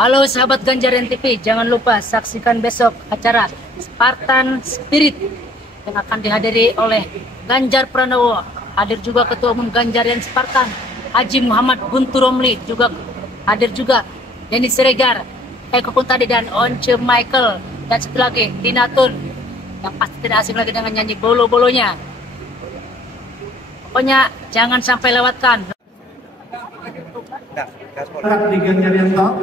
Halo sahabat Ganjarian TV, jangan lupa saksikan besok acara Spartan Spirit yang akan dihadiri oleh Ganjar Pranowo. Hadir juga Ketua Umum Ganjarian Spartan Haji Muhammad Guntur Romli, juga hadir juga Denny Siregar, Eko Kuntadi dan Once Michael, dan satu lagi Tina Tun yang pasti tidak asing lagi dengan nyanyi bolo-bolonya. Pokoknya jangan sampai lewatkan. Harap di Ganjarian Top.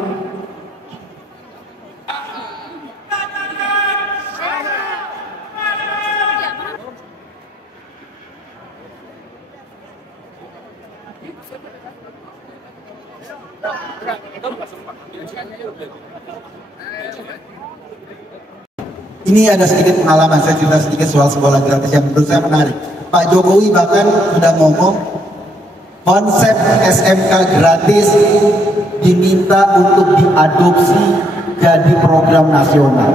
Ini ada sedikit pengalaman, saya cerita sedikit soal sekolah gratis yang menurut saya menarik. Pak Jokowi bahkan sudah ngomong konsep SMK gratis diminta untuk diadopsi jadi program nasional.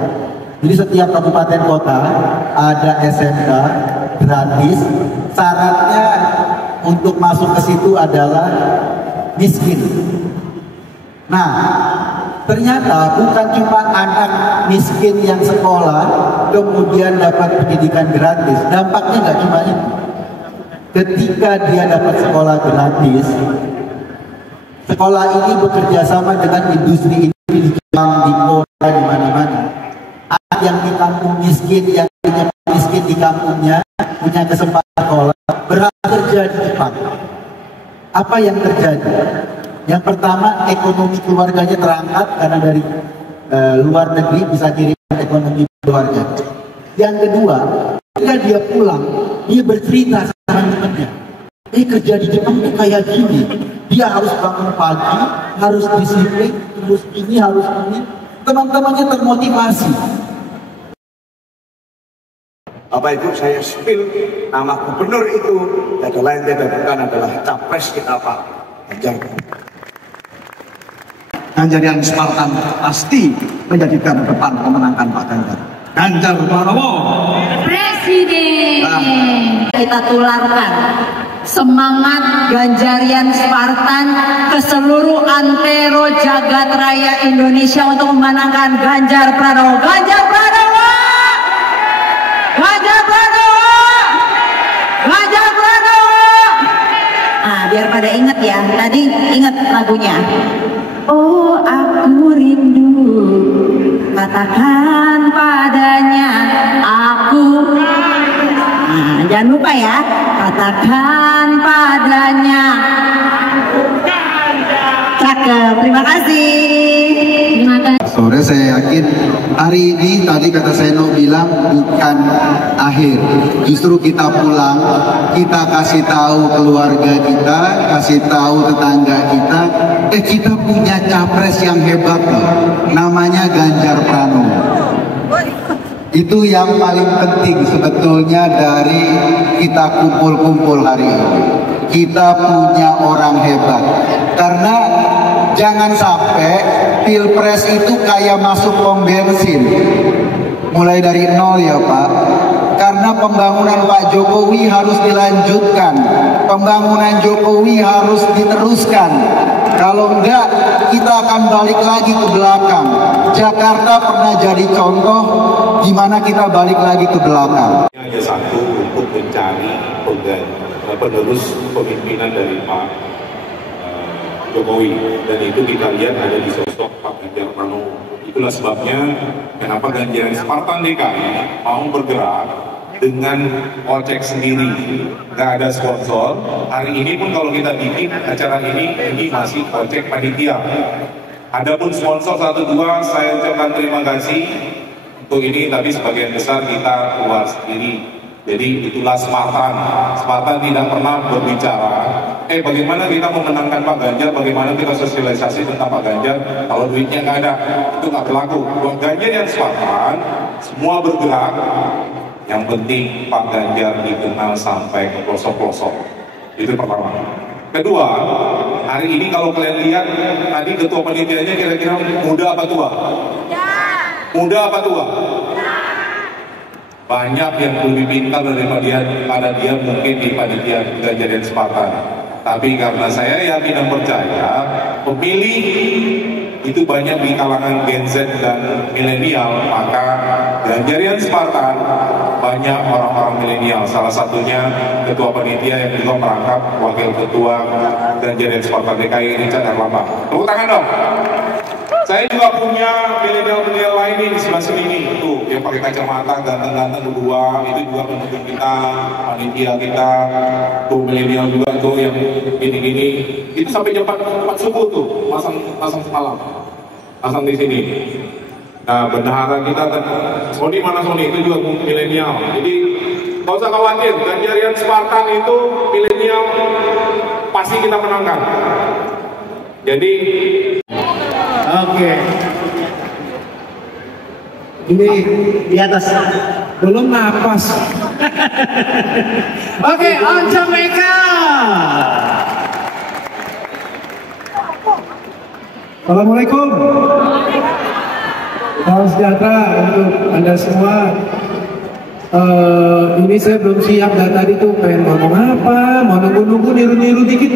Jadi setiap kabupaten kota ada SMK gratis, syaratnya untuk masuk ke situ adalah miskin. Nah, ternyata bukan cuma anak miskin yang sekolah kemudian dapat pendidikan gratis. Dampaknya nggak cuma itu. Ketika dia dapat sekolah gratis, sekolah ini bekerja sama dengan industri di Jepang, di Korea, di mana-mana. Anak yang di kampung miskin, yang miskin di kampungnya punya kesempatan sekolah, berhak kerja di Jepang. Apa yang terjadi? Yang pertama, ekonomi keluarganya terangkat karena dari luar negeri bisa kirim ekonomi keluarga. Yang kedua, ketika dia pulang, dia bercerita sama temannya. Kerja di Jepang itu kayak gini. Dia harus bangun pagi, harus disiplin, terus ini, harus ini. Teman-temannya termotivasi. Bapak Ibu, saya spill nama gubernur itu tidak lain tidak bukan adalah capres kita Pak Ganjar. Ganjarian Spartan pasti menjadikan depan memenangkan Pak Ganjar. Ganjar Pranowo Presiden. Kita tularkan semangat Ganjarian Spartan ke seluruh antero jagat raya Indonesia untuk memenangkan Ganjar Pranowo. Ganjar Pranowo, Ganjar Pranowo, Ganjar Pranowo. Biar pada inget ya, tadi inget lagunya. Oh, aku rindu, katakan padanya aku. Jangan lupa ya, katakan padanya. Cakep, terima kasih. Terima kasih. Sore saya yakin hari ini tadi kata Seno bilang bukan akhir. Justru kita pulang, kita kasih tahu keluarga kita, kasih tahu tetangga kita, kita punya capres yang hebat loh. Namanya Ganjar Pranowo. Itu yang paling penting sebetulnya dari kita kumpul-kumpul hari ini. Kita punya orang hebat. Karena jangan sampai pilpres itu kayak masuk pom bensin. Mulai dari nol ya Pak. Karena pembangunan Pak Jokowi harus dilanjutkan. Pembangunan Jokowi harus diteruskan. Kalau enggak, kita akan balik lagi ke belakang. Jakarta pernah jadi contoh di mana kita balik lagi ke belakang. Hanya satu, untuk mencari penerus kepemimpinan dari Pak Jokowi, dan itu kita lihat ada di sosok Pak Ganjar Pranowo. Itulah sebabnya kenapa Ganjarian Spartan DKI mau bergerak dengan ojek sendiri, nggak ada sponsor. Hari ini pun kalau kita bikin acara ini masih ojek panitia. Adapun sponsor 1-2 saya ucapkan terima kasih untuk ini, tapi sebagian besar kita keluar sendiri. Jadi itulah Spartan. Spartan tidak pernah berbicara bagaimana kita memenangkan Pak Ganjar, bagaimana kita sosialisasi tentang Pak Ganjar kalau duitnya nggak ada. Itu nggak berlaku. Buat Ganjar yang Spartan semua bergerak. Yang penting Pak Ganjar dikenal sampai ke pelosok-pelosok. Itu pertama. Kedua, hari ini kalau kalian lihat tadi ketua panitianya kira-kira muda apa tua? Muda apa tua? Banyak yang lebih pintar daripada dia mungkin di panitia Ganjarian Spartan. Tapi karena saya yakin dan percaya pemilih itu banyak di kalangan Gen Z dan milenial, maka Ganjarian Spartan banyak orang-orang milenial. Salah satunya Ketua Panitia yang juga merangkap Wakil Ketua Ganjarian Spartan DKI Richard Erlambang. Tepuk tangan dong. Saya juga punya milenial lain nih di sebelah sini nih, tuh yang pakai kacamata ganteng-ganteng berdua, itu juga pendukung kita, panitia kita, tuh milenial juga tuh yang gini-gini, itu sampai jam 4 subuh tuh, pasang semalam, pasang di sini. Nah, bendahara kita, Sony mana Sony, itu juga milenial. Jadi nggak usah khawatir, Ganjarian Spartan itu milenial pasti kita menangkan. Jadi Oke. Ini di atas. Belum napas. Oke, Once Meka. Assalamualaikum. Salam sejahtera untuk Anda semua. Ini saya belum siap dari tadi tuh pengen ngomong apa, mau nunggu-nunggu niru-niru dikit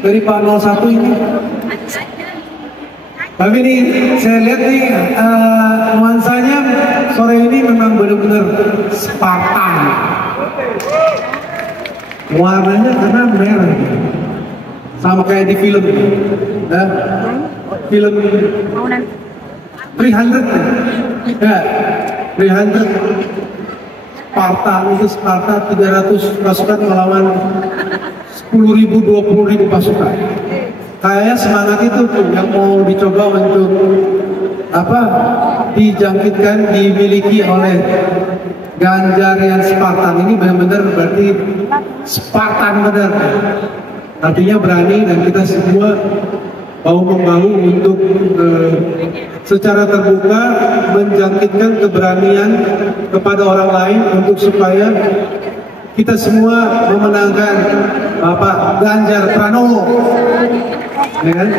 dari Pak 01 ini. Tapi ini saya lihat nih nuansanya sore ini memang benar-benar Spartan. Warnanya karena merah, sama kayak di film, film 300, ya 300. Sparta itu Sparta 300 pasukan melawan 10.000, 20.000 pasukan. Kayaknya semangat itu tuh yang mau dicoba untuk dijangkitkan, dimiliki oleh Ganjarian Spartan ini benar-benar berarti Spartan benar. Artinya berani, dan kita semua bahu-membahu untuk secara terbuka menjangkitkan keberanian kepada orang lain untuk supaya kita semua memenangkan Bapak Ganjar Pranowo. Ya kan?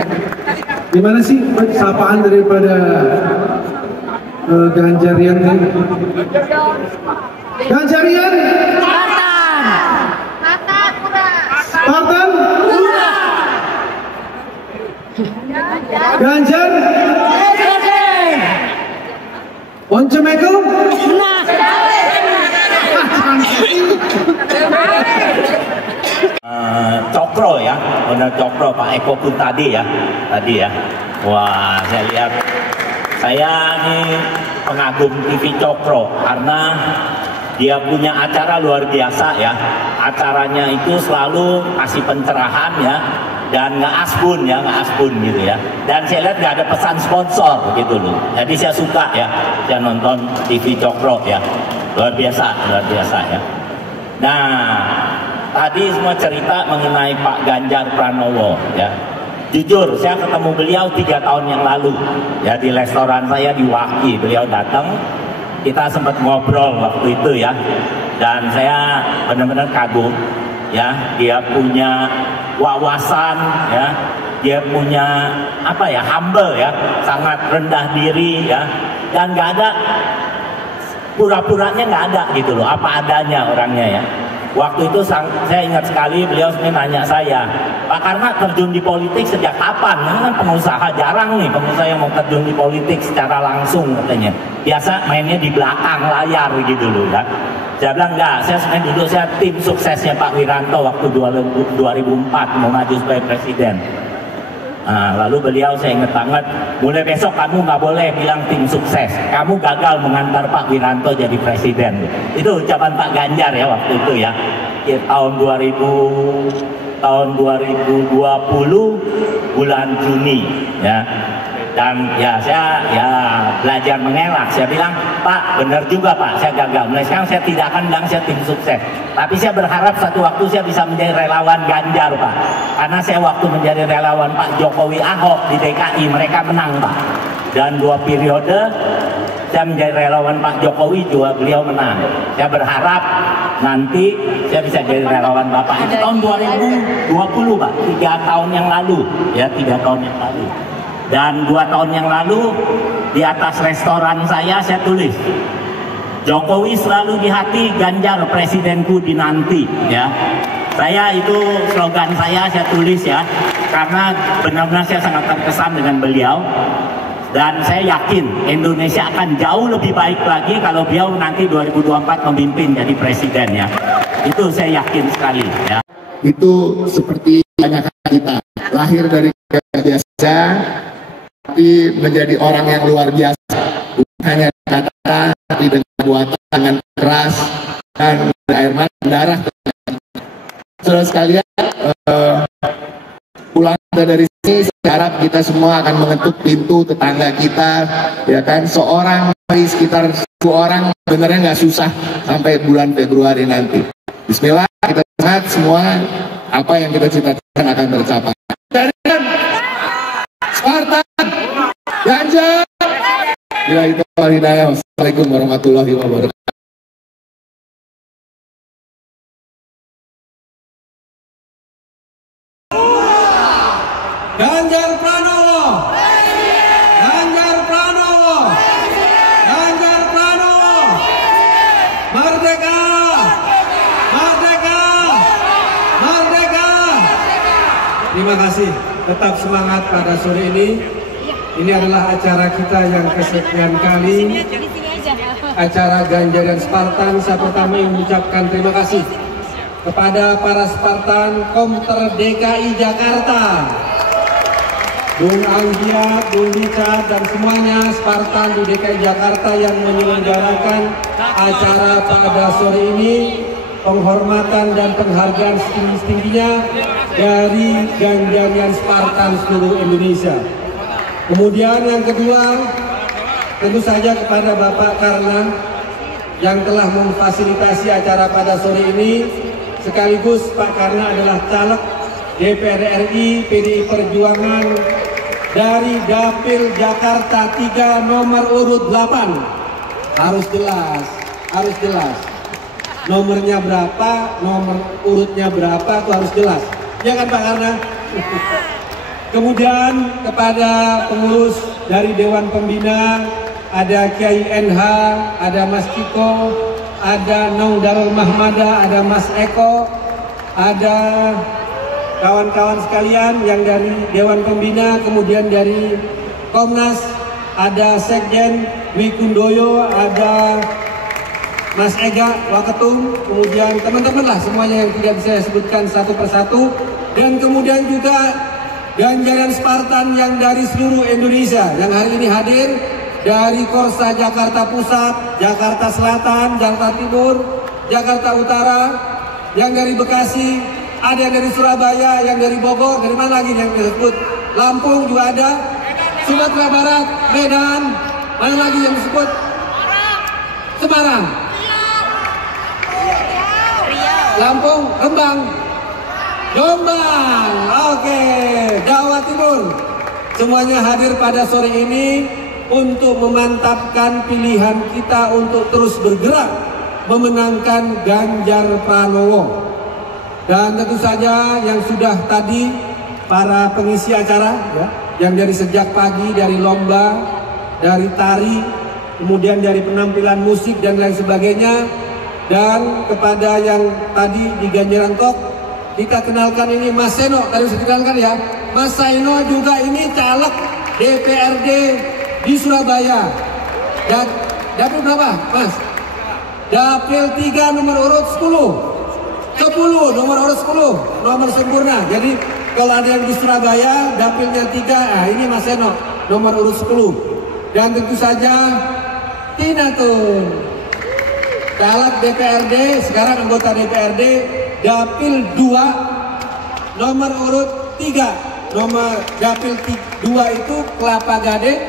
Gimana sih sapaan daripada Ganjarian ini? Ganjarian Spartan. Spartan. Ganjar. Once Meka. Cokro ya, benar Cokro, Pak Eko pun tadi ya. Wah, saya lihat, saya ini pengagum TV Cokro karena dia punya acara luar biasa ya. Acaranya itu selalu kasih pencerahan ya, dan nggak asbun gitu ya. Dan saya lihat nggak ada pesan sponsor gitu loh. Jadi saya suka ya, saya nonton TV Cokro ya, luar biasa ya. Nah, tadi semua cerita mengenai Pak Ganjar Pranowo ya. Jujur, saya ketemu beliau 3 tahun yang lalu ya, di restoran saya di Waki. Beliau datang, kita sempat ngobrol waktu itu ya, dan saya benar-benar kagum ya. Dia punya wawasan ya, dia punya humble ya, sangat rendah diri ya, dan nggak ada pura-puranya, nggak ada gitu loh, apa adanya orangnya ya. Waktu itu saya ingat sekali beliau nanya saya, Pak Karna terjun di politik sejak kapan? Ini kan pengusaha, jarang nih pengusaha yang mau terjun di politik secara langsung katanya. Biasa mainnya di belakang layar gitu loh ya. Saya bilang enggak, saya sebenarnya dulu saya tim suksesnya Pak Wiranto waktu 2004 mau maju sebagai presiden. Nah, lalu beliau, saya ingat banget, mulai besok kamu nggak boleh bilang tim sukses, kamu gagal mengantar Pak Wiranto jadi presiden. Itu ucapan Pak Ganjar ya waktu itu ya, tahun 2020 bulan Juni ya. Dan ya saya belajar mengelak. Saya bilang, Pak benar juga Pak, saya gagal. Mulai sekarang saya tidak akan bilang saya tim sukses, tapi saya berharap suatu waktu saya bisa menjadi relawan Ganjar Pak. Karena saya waktu menjadi relawan Pak Jokowi Ahok di DKI, mereka menang Pak. Dan 2 periode saya menjadi relawan Pak Jokowi juga beliau menang. Saya berharap nanti saya bisa jadi relawan Bapak. Itu tahun 2020 Pak, 3 tahun yang lalu ya, 3 tahun yang lalu. Dan 2 tahun yang lalu di atas restoran saya tulis, Jokowi selalu di hati, Ganjar presidenku dinanti ya. Saya itu slogan saya tulis ya, karena benar-benar saya sangat terkesan dengan beliau. Dan saya yakin Indonesia akan jauh lebih baik lagi kalau beliau nanti 2024 memimpin jadi presiden ya. Itu saya yakin sekali ya. Itu seperti banyak kita lahir dari keluarga biasa, tapi menjadi orang yang luar biasa. Bukan hanya kata, tapi dengan buatan tangan keras dan air mata darah. Saudara sekalian, pulang dari sini, saya harap kita semua akan mengetuk pintu tetangga kita, ya kan? Seorang dari sekitar 1000 orang, sebenarnya nggak susah sampai bulan Februari nanti. Bismillah, kita sehat semua, apa yang kita cita-citakan akan tercapai. Dan Spartan, Ganjar. Bila itu hidayah. Wassalamualaikum warahmatullahi wabarakatuh. Ganjar Pranowo, Ganjar Pranowo, Ganjar Pranowo, Merdeka, Merdeka, Merdeka. Terima kasih, tetap semangat pada sore ini. Ini adalah acara kita yang kesekian kali, acara Ganjarian Spartan. Saya pertama ingin mengucapkan terima kasih kepada para Spartan Komter DKI Jakarta, Bung Anggia, Bung Richard, dan semuanya Spartan di DKI Jakarta yang menyelenggarakan acara pada sore ini. Penghormatan dan penghargaan setinggi-tingginya dari Ganjarian Spartan seluruh Indonesia. Kemudian yang kedua, tentu saja kepada Bapak Karna yang telah memfasilitasi acara pada sore ini. Sekaligus Pak Karna adalah caleg DPR RI PDI Perjuangan dari Dapil Jakarta 3 nomor urut 8. Harus jelas, harus jelas. Nomornya berapa, nomor urutnya berapa, itu harus jelas. Ya kan Pak Karna? Kemudian kepada pengurus dari Dewan Pembina, ada Kiai NH, ada Mas Ciko, ada Nong Darul Mahmada, ada Mas Eko, ada kawan-kawan sekalian yang dari Dewan Pembina, kemudian dari Komnas, ada Sekjen Dwi Kundoyo, ada Mas Ega Waketum, kemudian teman-teman lah semuanya yang tidak bisa saya sebutkan satu persatu, dan kemudian juga Ganjarian Spartan yang dari seluruh Indonesia yang hari ini hadir dari Korsa Jakarta Pusat, Jakarta Selatan, Jakarta Timur, Jakarta Utara, yang dari Bekasi, ada yang dari Surabaya, yang dari Bogor, dari mana lagi yang disebut? Lampung juga ada, Sumatera Barat, Medan, mana lagi yang disebut? Semarang, Lampung, Rembang, Jombang, oke, Jawa Timur. Semuanya hadir pada sore ini untuk memantapkan pilihan kita untuk terus bergerak memenangkan Ganjar Pranowo. Dan tentu saja yang sudah tadi para pengisi acara ya, yang dari sejak pagi, dari lomba, dari tari, kemudian dari penampilan musik dan lain sebagainya. Dan kepada yang tadi di Ganjaran Talk, kita kenalkan ini Mas Seno, tadi sudah dikenalkan ya. Mas Seno juga ini caleg DPRD di Surabaya. Dapil berapa, Mas? Dapil 3 nomor urut 10. 10, nomor urut 10, nomor sempurna. Jadi kalau ada yang di Surabaya, dapilnya 3, nah ini Mas Seno, nomor urut 10. Dan tentu saja Tina tuh, caleg DPRD, sekarang anggota DPRD, Dapil 2 nomor urut 3. Nomor Dapil 2 itu Kelapa Gading,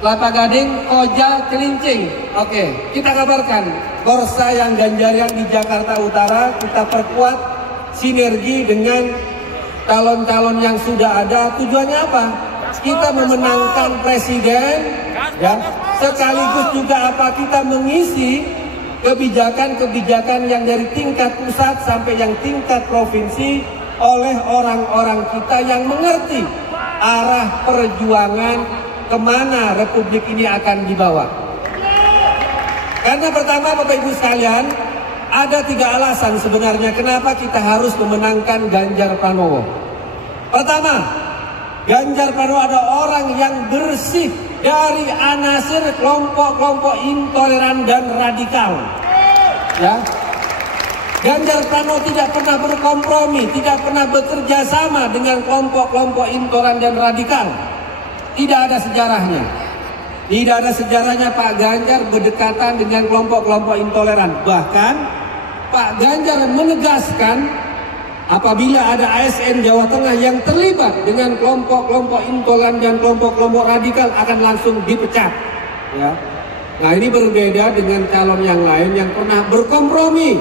Kelapa Gading, Koja, Cilincing. Oke, kita kabarkan Korsa yang Ganjarian di Jakarta Utara, kita perkuat sinergi dengan calon-calon yang sudah ada. Tujuannya apa? Kita memenangkan presiden, ya, sekaligus juga apa, kita mengisi kebijakan-kebijakan yang dari tingkat pusat sampai yang tingkat provinsi oleh orang-orang kita yang mengerti arah perjuangan kemana Republik ini akan dibawa. Karena pertama Bapak Ibu sekalian, ada 3 alasan sebenarnya kenapa kita harus memenangkan Ganjar Pranowo. Pertama, Ganjar Pranowo adalah orang yang bersih dari anasir kelompok-kelompok intoleran dan radikal. Ya. Ganjar Pranowo tidak pernah berkompromi, tidak pernah bekerja sama dengan kelompok-kelompok intoleran dan radikal. Tidak ada sejarahnya. Tidak ada sejarahnya Pak Ganjar berdekatan dengan kelompok-kelompok intoleran. Bahkan Pak Ganjar menegaskan apabila ada ASN Jawa Tengah yang terlibat dengan kelompok-kelompok intoleran dan kelompok-kelompok radikal akan langsung dipecat. Ya. Nah, ini berbeda dengan calon yang lain yang pernah berkompromi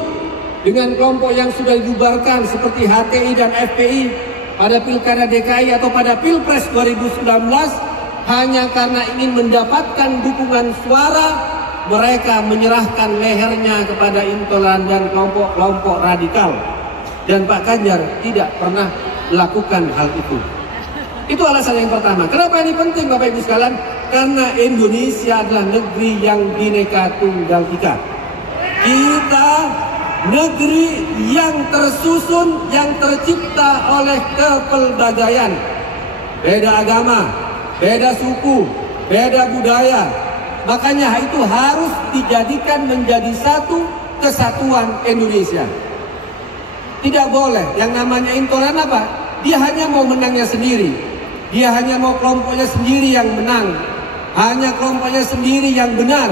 dengan kelompok yang sudah dibubarkan seperti HTI dan FPI pada Pilkada DKI atau pada Pilpres 2019 hanya karena ingin mendapatkan dukungan suara, mereka menyerahkan lehernya kepada intoleran dan kelompok-kelompok radikal. Dan Pak Ganjar tidak pernah melakukan hal itu. Itu alasan yang pertama. Kenapa ini penting Bapak Ibu sekalian? Karena Indonesia adalah negeri yang Bhinneka Tunggal Ika. Kita negeri yang tersusun, yang tercipta oleh kepelbagaian. Beda agama, beda suku, beda budaya. Makanya itu harus dijadikan menjadi satu kesatuan Indonesia. Tidak boleh yang namanya intoleran apa? Dia hanya mau menangnya sendiri. Dia hanya mau kelompoknya sendiri yang menang. Hanya kelompoknya sendiri yang benar.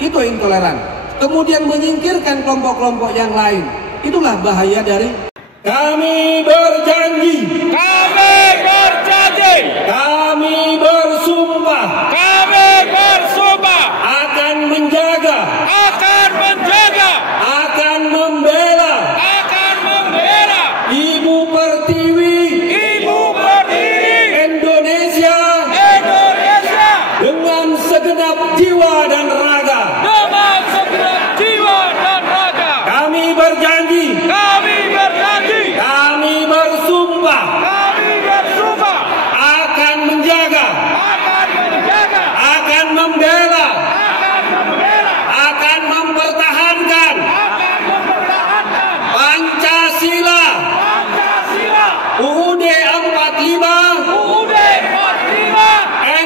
Itu intoleran. Kemudian menyingkirkan kelompok-kelompok yang lain. Itulah bahaya dari kami berjanji. Kami berjanji. Kami bersumpah. Kami bersumpah. Akan menjaga. Akan menjaga. Akan membela. Akan membela. Ibu Pertiwi. Ibu Pertiwi. Indonesia. Indonesia. Dengan segenap jiwa dan raga. Dengan segenap jiwa dan raga. Kami berjanji. Kami berjanji. Kami bersumpah. Kami bersumpah. Akan menjaga. Akan menjaga. Akan membela. Akan membela. Akan mempertahankan. Akan mempertahankan. Pancasila. Pancasila. UUD 45. UUD 45.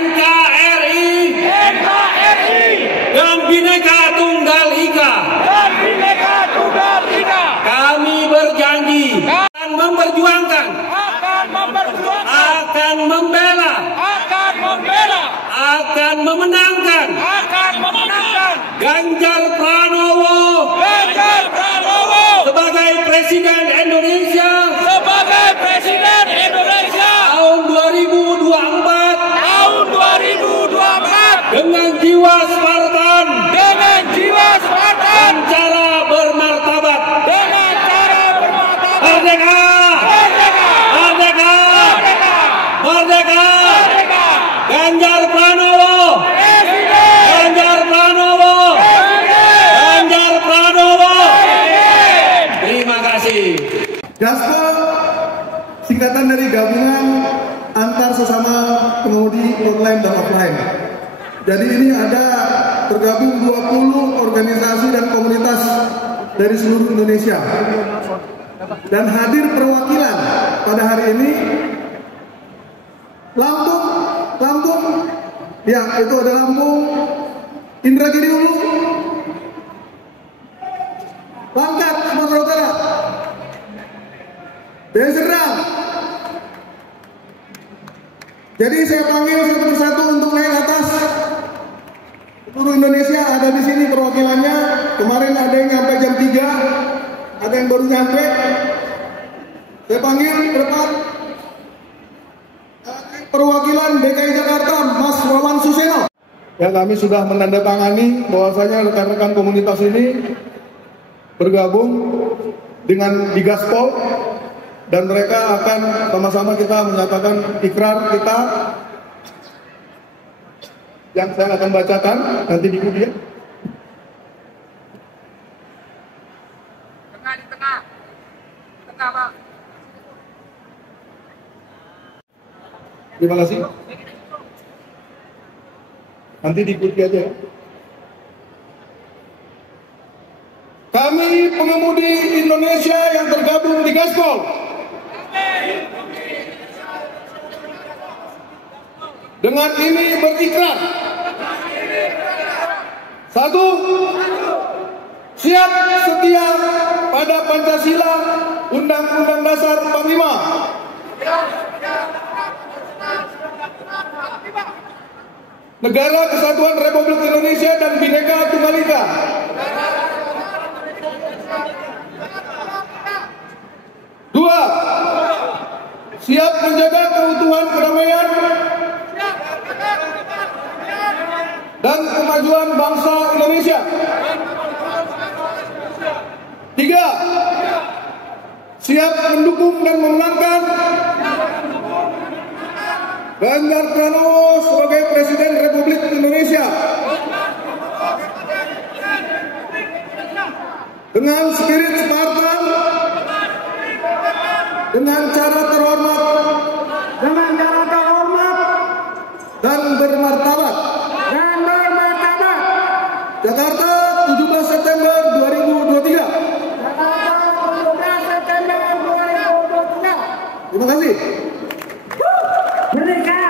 NKRI. NKRI. Dan Bhinneka Tunggal Ika. Dan Bhinneka Tunggal Ika. Kami berjanji akan memperjuangkan. Akan memperjuangkan. Akan membela. Akan membela. Akan memenangkan. Akan memenangkan. Ganjar Pranowo. Ganjar Pranowo. Sebagai Presiden Indonesia. Sebagai Presiden Indonesia. Tahun 2024. Tahun 2024. Dengan jiwa Spartan. Dengan jiwa Spartan. Dan cara bermartabat. Dengan cara bermartabat. Merdeka! Merdeka! Merdeka! Merdeka! Merdeka! Merdeka! Ganjar Pranowo! Presiden! Ganjar Pranowo! Presiden! Ganjar Pranowo! Presiden! Terima kasih. Gaspol singkatan dari gabungan antar sesama pengemudi online dan offline. Jadi ini ada tergabung 20 organisasi dan komunitas dari seluruh Indonesia. Dan hadir perwakilan pada hari ini Lampung, ya itu ada Lampung, Indragiri Hulu, Langkat, Sumatera Utara, Deli Serdang. Jadi saya panggil satu persatu untuk naik atas. Seluruh Indonesia ada di sini perwakilannya. Kemarin ada yang nyampe jam 3, ada yang baru nyampe. Saya panggil berempat. Perwakilan DKI Jakarta, Mas Wawan Suseno. Ya, kami sudah menandatangani bahwasanya rekan-rekan komunitas ini bergabung dengan di Gaspol dan mereka akan sama-sama kita menyatakan ikrar kita yang saya akan bacakan nanti di video. Tengah, Pak. Terima kasih. Nanti diikuti aja. Kami pengemudi Indonesia yang tergabung di Gaspol dengan ini berikrar. 1. Siap setia pada Pancasila, Undang-Undang Dasar 45. Negara Kesatuan Republik Indonesia dan Bhinneka Tunggal Ika. 2. Siap menjaga keutuhan, kedamaian, dan kemajuan bangsa Indonesia. 3. Siap mendukung dan memenangkan Ganjar Pranowo sebagai Presiden Republik Indonesia dengan spirit Spartan, dengan cara terhormat, dan bermartabat. Jakarta, 17 September 2023. Terima kasih. Merdeka!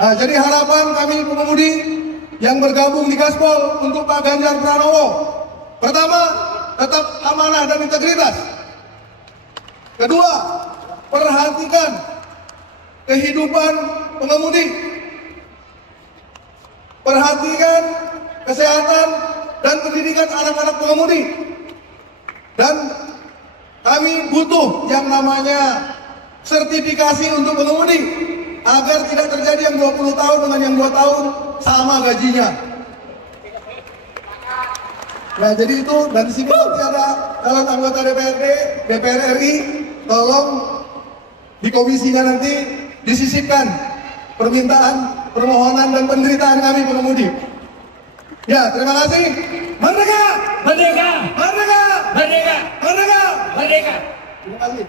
Jadi harapan kami pengemudi yang bergabung di Gaspol untuk Pak Ganjar Pranowo, pertama, tetap amanah dan integritas. Kedua, perhatikan kehidupan pengemudi, perhatikan kesehatan dan pendidikan anak-anak pengemudi. Dan kami butuh yang namanya sertifikasi untuk pengemudi agar tidak terjadi yang 20 tahun dengan yang 2 tahun sama gajinya. Nah, jadi itu, dan di sini nanti ada calon anggota DPRD, DPR RI, tolong di komisinya nanti disisipkan permintaan, permohonan, dan penderitaan kami pengemudi. Ya, terima kasih. Merdeka! Merdeka! Merdeka! Merdeka! Merdeka! Merdeka! Terima kasih.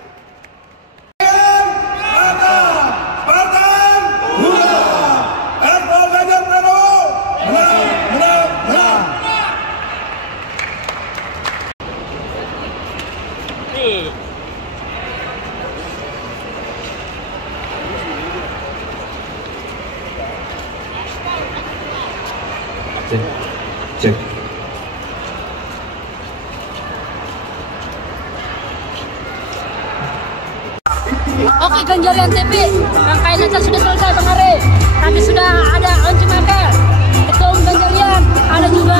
Spartan! Buka! Gaspol Ganjar Pranowo! Menang! Menang! Menang! Cek. Oke, Ganjarian TV, rangkaian acara sudah selesai Bang Are. Kami sudah ada Onci Makar, Ketua Umum Ganjarian, ada juga